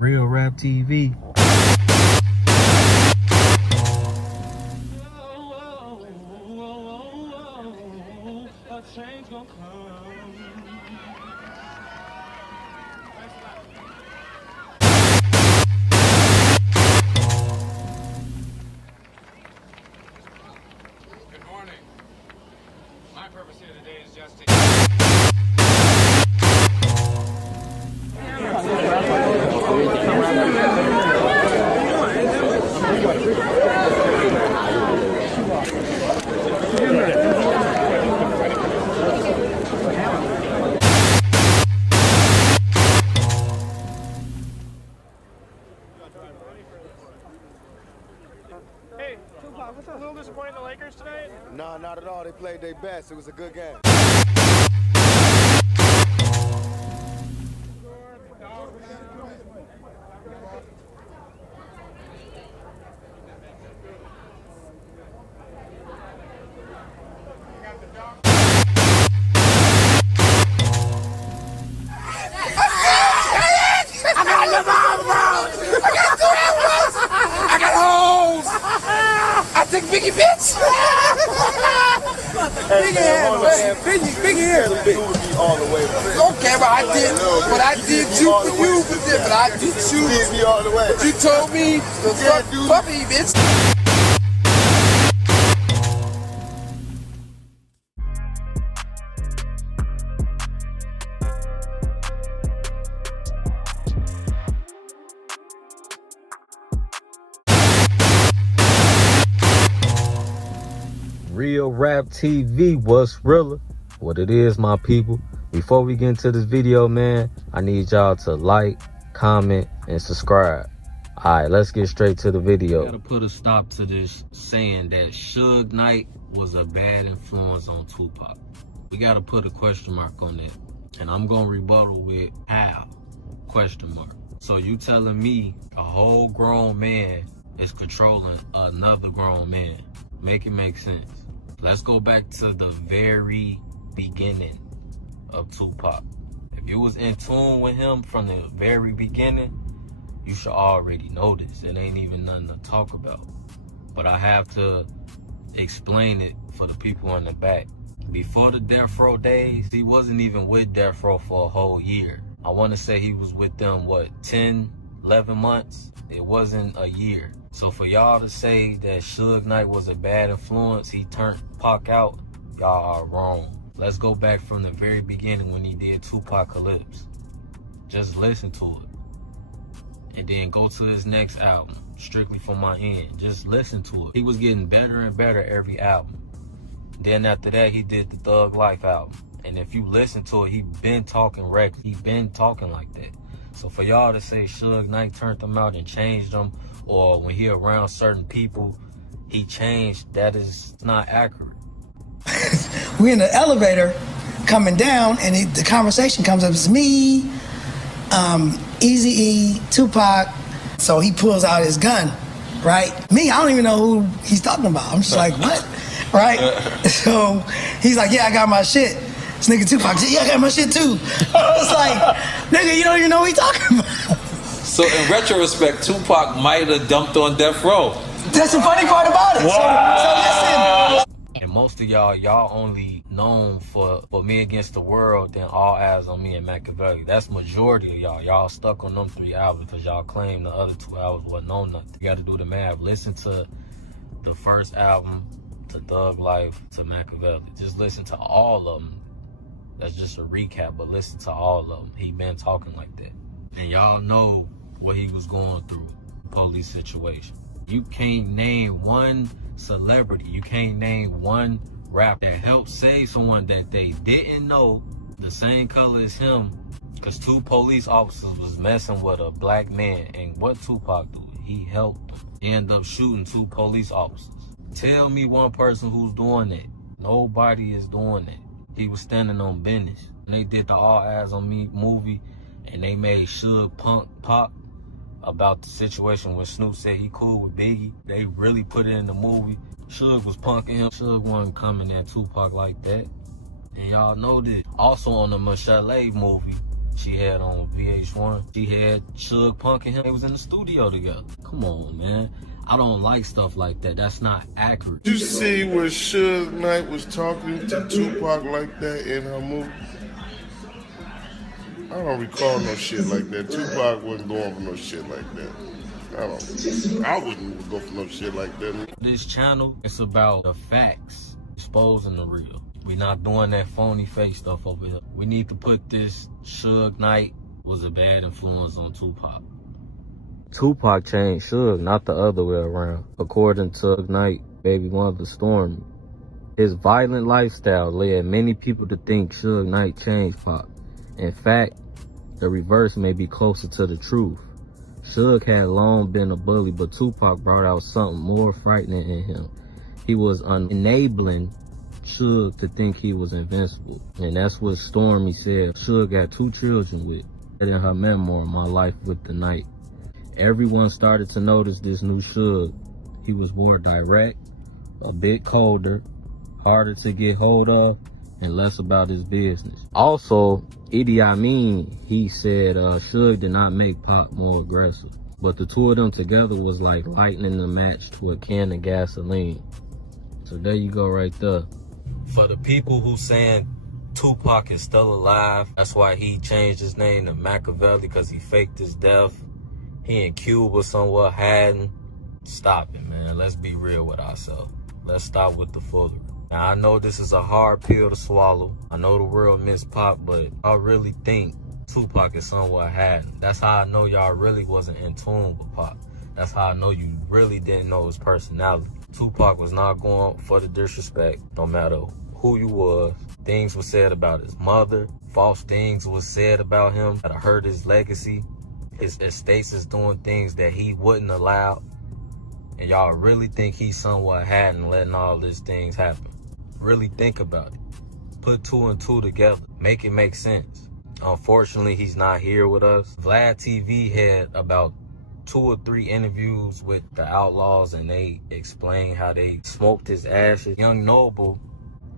Real Rap TV. A change gon' come. Good morning. My purpose here today is just to... Hey, Tupac, what's up? A little disappointed in the Lakers tonight? No, not at all. They played their best. It was a good game. Take Biggie, bitch! Biggie head, man. Biggie head. All the way. Okay, but I did you for you, but I did you. Beat me all the way. But you told me to fuck me, bitch. Real Rap TV, what's realer? What it is, my people. Before we get into this video, man, I need y'all to like, comment, and subscribe. Alright, let's get straight to the video. Gotta put a stop to this saying that Suge Knight was a bad influence on Tupac. We gotta put a question mark on it. And I'm gonna rebuttal with how? Question mark. So you telling me a whole grown man is controlling another grown man? Make it make sense. Let's go back to the very beginning of Tupac. If you was in tune with him from the very beginning, you should already know this. It ain't even nothing to talk about. But I have to explain it for the people in the back. Before the Death Row days, he wasn't even with Death Row for a whole year. I want to say he was with them, 10, 11 months? It wasn't a year. So for y'all to say that Suge Knight was a bad influence, he turned Pac out, y'all are wrong. Let's go back from the very beginning when he did Tupacalypse. Just listen to it. And then go to his next album, Strictly For My End. Just listen to it. He was getting better and better every album. Then after that, he did the Thug Life album. And if you listen to it, he been talking reckless. He been talking like that. So for y'all to say Suge Knight turned them out and changed them, or when he around certain people, he changed, that is not accurate. We're in the elevator coming down, and the conversation comes up. It's me, Eazy-E, Tupac. So he pulls out his gun, right? Me, I don't even know who he's talking about. I'm just like, what? Right? So he's like, yeah, I got my shit. This nigga Tupac said, yeah, I got my shit too. It's like, nigga, you don't even know what he's talking about. So in retrospect, Tupac might have dumped on Death Row. That's the funny part about it. So listen. And most of y'all only known for Me Against the World, then All Eyes on Me and Machiavelli. That's majority of y'all. Y'all stuck on them 3 albums because y'all claim the other 2 albums wasn't on nothing. You got to do the math. Listen to the first album, to Thug Life, to Machiavelli. Just listen to all of them. That's just a recap, but listen to all of them. He been talking like that. And y'all know what he was going through, police situation. You can't name one celebrity, you can't name one rapper that helped save someone that they didn't know the same color as him, because 2 police officers was messing with a black man. And what Tupac do? He helped them. He ended up shooting 2 police officers. Tell me one person who's doing that. Nobody is doing that. He was standing on business. And they did the All Eyes on Me movie, and they made Suge punk Pac about the situation when Snoop said he cool with Biggie. They really put it in the movie. Suge was punking him. Suge wasn't coming at Tupac like that. And y'all know this. Also on the Machete movie, she had on VH1. She had Suge Punk and him. They was in the studio together. Come on, man. I don't like stuff like that. That's not accurate. You see where Suge Knight was talking to Tupac like that in her movie? I don't recall no shit like that. Tupac wasn't going for no shit like that. I wouldn't go for no shit like that. This channel, it's about the facts, exposing the real. We not doing that phony face stuff over here. We need to put this Suge Knight was a bad influence on Tupac. Tupac changed Suge, not the other way around. According to Suge Knight, baby mother Stormy, his violent lifestyle led many people to think Suge Knight changed Pac. In fact, the reverse may be closer to the truth. Suge had long been a bully, but Tupac brought out something more frightening in him. He was enabling Suge to think he was invincible. And that's what Stormy said Suge got 2 children with. In her memoir, My Life with the Night. Everyone started to notice this new Suge. He was more direct, a bit colder, harder to get hold of, and less about his business. Also, Idi Amin, he said Suge did not make Pac more aggressive. But the two of them together was like lightning a match to a can of gasoline. So there you go right there. For the people who saying Tupac is still alive, that's why he changed his name to Machiavelli, because he faked his death. He in Cuba somewhere hiding. Stop it, man. Let's be real with ourselves. Let's stop with the foolery. Now, I know this is a hard pill to swallow. I know the world missed Pac, but I really think Tupac is somewhere hiding. That's how I know y'all really wasn't in tune with Pac. That's how I know you really didn't know his personality. Tupac was not going for the disrespect, no matter who you was. Things were said about his mother. False things was said about him that hurt his legacy. His estates is doing things that he wouldn't allow. And y'all really think he's somewhat hiding, letting all these things happen. Really think about it. Put 2 and 2 together. Make it make sense. Unfortunately, he's not here with us. Vlad TV had about 2 or 3 interviews with the Outlaws, and they explained how they smoked his ashes. Young Noble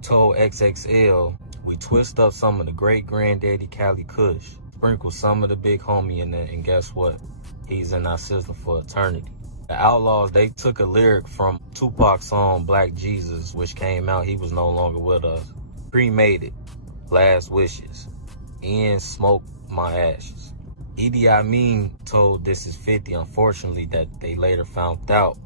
told XXL, we twist up some of the great granddaddy Cali Kush, sprinkle some of the big homie in there, and guess what? He's in our system for eternity. The Outlaws, they took a lyric from Tupac's song Black Jesus, which came out, he was no longer with us. Cremated it, last wishes, and smoked my ashes. Idi Amin told This Is 50, unfortunately, that they later found out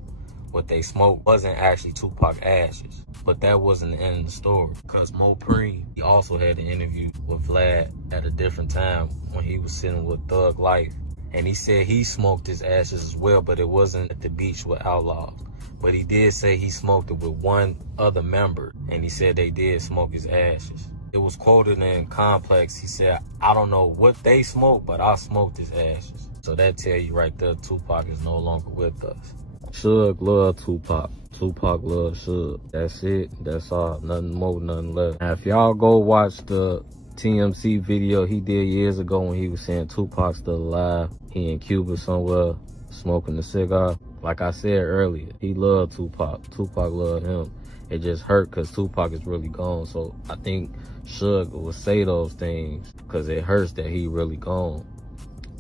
what they smoked wasn't actually Tupac's ashes. But that wasn't the end of the story, because Mo Preem, he also had an interview with Vlad at a different time when he was sitting with Thug Life. And he said he smoked his ashes as well, but it wasn't at the beach with Outlaws. But he did say he smoked it with one other member, and he said they did smoke his ashes. It was quoted in Complex. He said, I don't know what they smoked, but I smoked his ashes. So that tell you right there, Tupac is no longer with us. Suge loved Tupac. Tupac loved Suge. That's it. That's all. Nothing more, nothing less. Now, if y'all go watch the TMC video he did years ago when he was saying Tupac's still alive, he in Cuba somewhere smoking a cigar. Like I said earlier, he loved Tupac. Tupac loved him. It just hurt because Tupac is really gone. So I think Suge would say those things because it hurts that he really gone.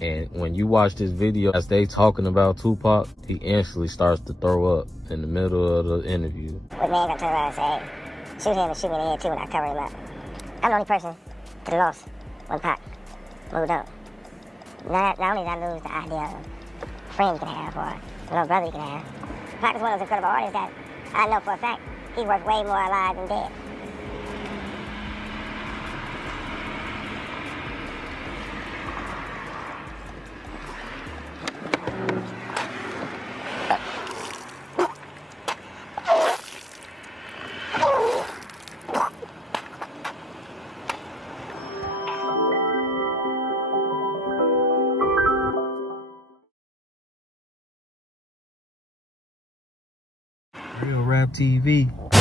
And when you watch this video, as they talking about Tupac, he instantly starts to throw up in the middle of the interview. With me, I turn around and say, hey, shoot him and shoot me in the head too when I cover him up. I'm the only person that lost when Pac moved up. Not only did I lose the idea of a friend you can have or a little brother you can have, Pac is one of those incredible artists that I know for a fact he's worth way more alive than dead. Real Rap TV.